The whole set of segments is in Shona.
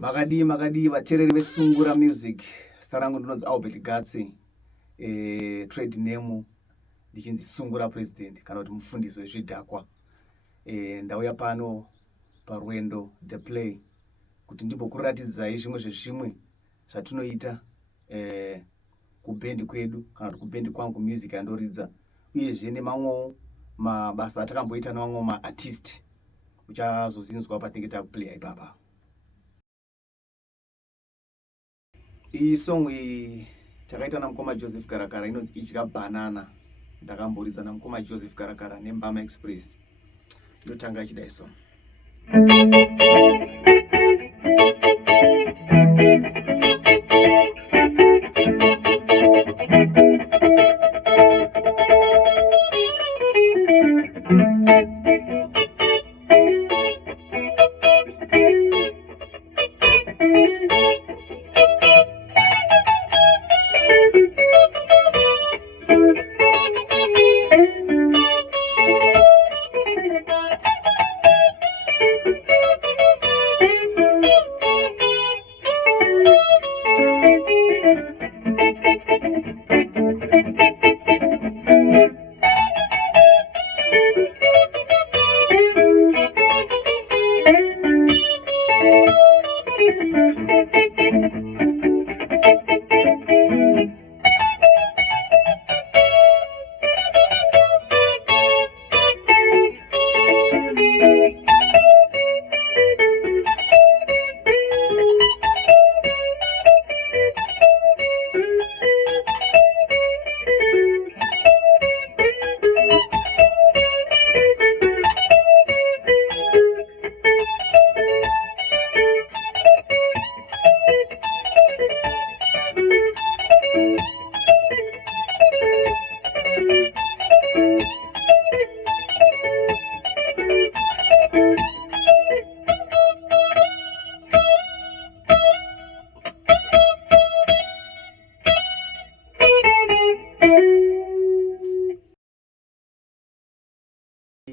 Makadi vateereri vesungura music. Zita rangu ndinonzi Albert Gatsi. Trade name ndichinzi Sungura President kana kuti mufundisi wezvidhakwa. Ndauya pano paRwendo the play kuti ndimbokuratidzai zvimwe zvezvimwe zvatinoita kubhendi kwedu kana kuti kubhendi kwangu music yandoridza uyezve nemamwewo mabasa atakamboita nevamwe maartist uchazozinzwa patinenge takuplaya ipapa. Iyi song iyi takaita namukoma Joseph Karakara inonzi idya banana. Ndakamboridza namukoma Joseph Karakara neMbama Express. Inotanga ichidai song.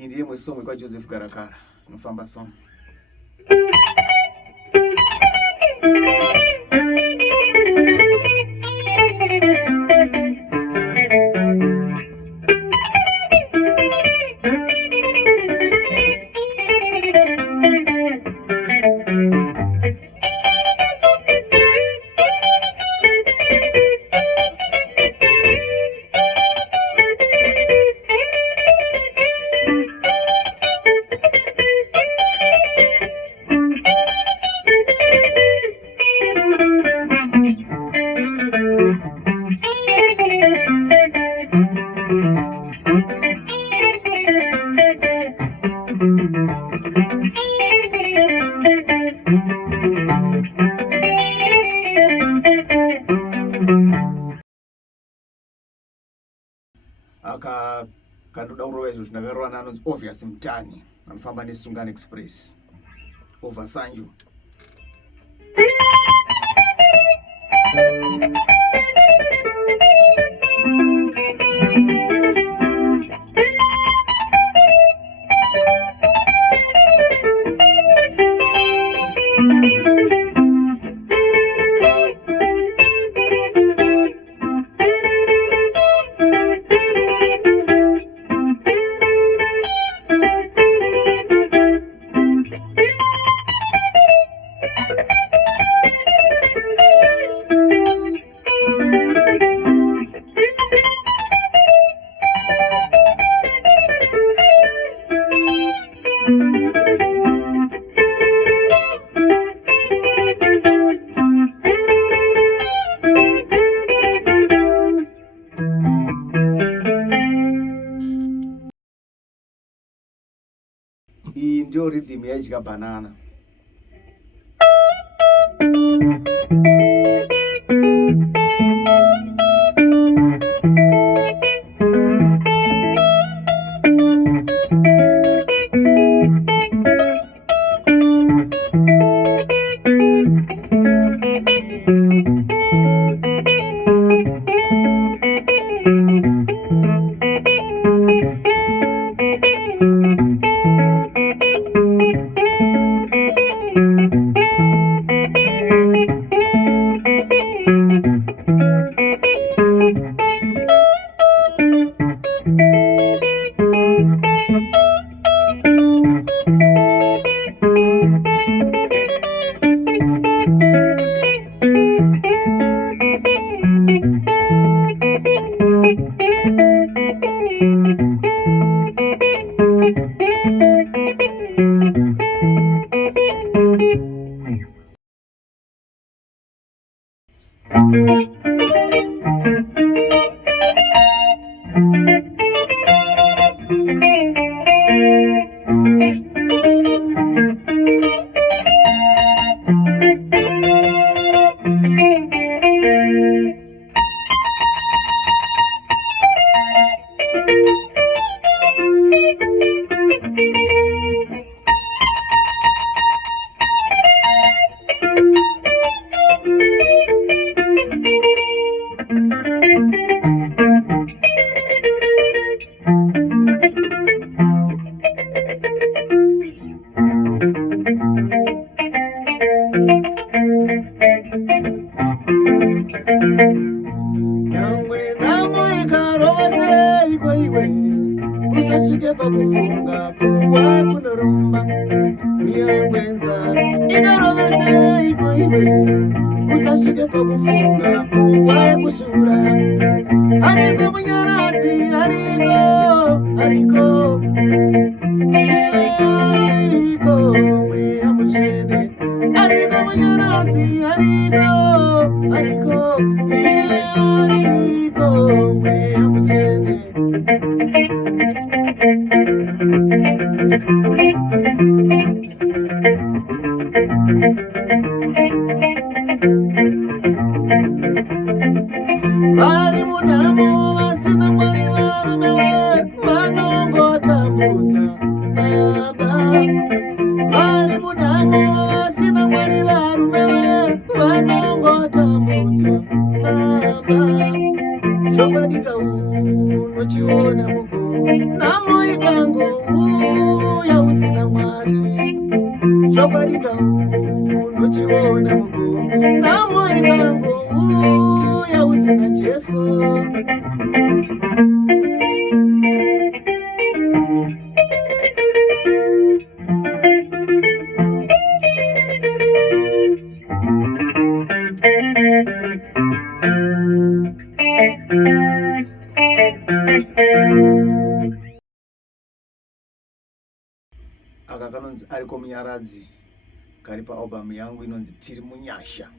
Ndiye mwesomwe kwa Joseph Karakara nofamba song. Kandoda kurova izvo zvindakarova nanonzi Obvious Mutani anofamba neSungura Express over Sanju. Iyi ndio rhythm ya idya banana. Usashike pakufunga pfungwa kunorumba kunyangwenza ikarovese iko iwe usashike pakufunga pfungwa kushura ariko munyaradzi ariko mweya muchene ariko munyaradzi ariko mweya muchene vari munhamo vasina mwari varume vanongotambudza baba vari munhamo vasina mwari varume vanongotambudza baba chokwadika unochiona mugo nhamo ikangouya usina mwari chokwadika unochiona mugo nhamo ikangouya usina Jesu aka kanonzi ariko munyaradzi kari paalbum yangu inonzi tiri munyasha.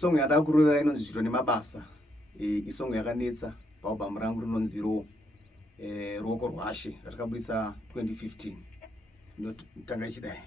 Song yada kurovera inonzi zviro nemabasa. Isong yakanetsa paalbum rangu rinonzi ruoko rwashe ratakabudisa 2015. Ndotanga ichidai.